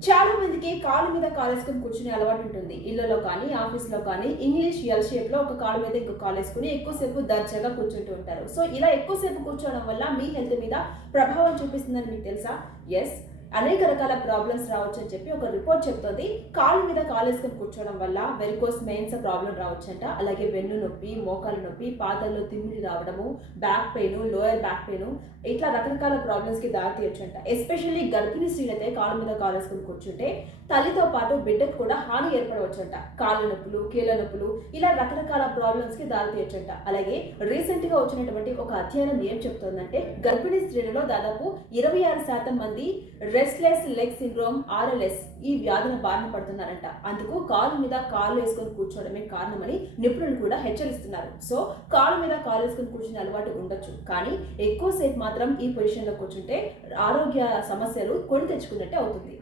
చాలా మందికి కాలు మీద కాలేసుకుని కూర్చునే అలవాటు ఉంటుంది. ఇళ్లలో కానీ, ఆఫీస్‌లో కానీ ఇంగ్లీష్ ఎల్ షేప్‌లో ఒక కాలు మీద ఇంకో కాలేసుకొని ఎక్కువసేపు దర్జాగా కూర్చుంటూ ఉంటారు. సో, ఇలా ఎక్కువసేపు కూర్చోవడం వల్ల మీ హెల్త్ మీద ప్రభావం చూపిస్తుందని మీకు తెలుసా? యెస్. అనేక రకాల ప్రాబ్లమ్స్ రావచ్చని చెప్పి ఒక రిపోర్ట్ చెప్తోంది. కాలు మీద కాలేసుకొని కూర్చోవడం వల్ల వెరికోస్ వెయిన్స్ ప్రాబ్లమ్ రావచ్చంట. అలాగే వెన్ను నొప్పి, మోకాలు నొప్పి, పాదాల్లో తిమ్మిడి రావడము, back pain, lower back pain ఇట్లా రకరకాల ప్రాబ్లమ్స్‌కి దారి తీయొచ్చంట. ఎస్పెషల్లీ గర్భిణీ స్త్రీలైతే కాలు మీద కాలేసుకొని కూర్చుంటే తల్లితో పాటు బిడ్డకు కూడా హాని ఏర్పడవచ్చంట. కాళ్ళ నొప్పులు, కీళ్ళ నొప్పులు ఇలా రకరకాల ప్రాబ్లమ్స్‌కి దారి తీయొచ్చంట. అలాగే రీసెంట్‌గా వచ్చినటువంటి ఒక అధ్యయనం ఏం చెప్తోందంటే గర్భిణీ స్త్రీలలో దాదాపు 26% మంది రెస్ట్లెస్ లెగ్ సిండ్రోమ్ ఆర్ఎల్ఎస్ ఈ వ్యాధిని బారిన పడుతున్నారంట. అందుకు కాలు మీద కాళ్ళు వేసుకొని కూర్చోవడమే కారణమని నిపుణులు కూడా హెచ్చరిస్తున్నారు. సో కాలు మీద కాలు వేసుకొని కూర్చునే అలవాటు ఉండొచ్చు, కానీ ఎక్కువసేపు మాత్రం ఈ పొజిషన్లో కూర్చుంటే ఆరోగ్య సమస్యలు కొని తెచ్చుకున్నట్టే అవుతుంది.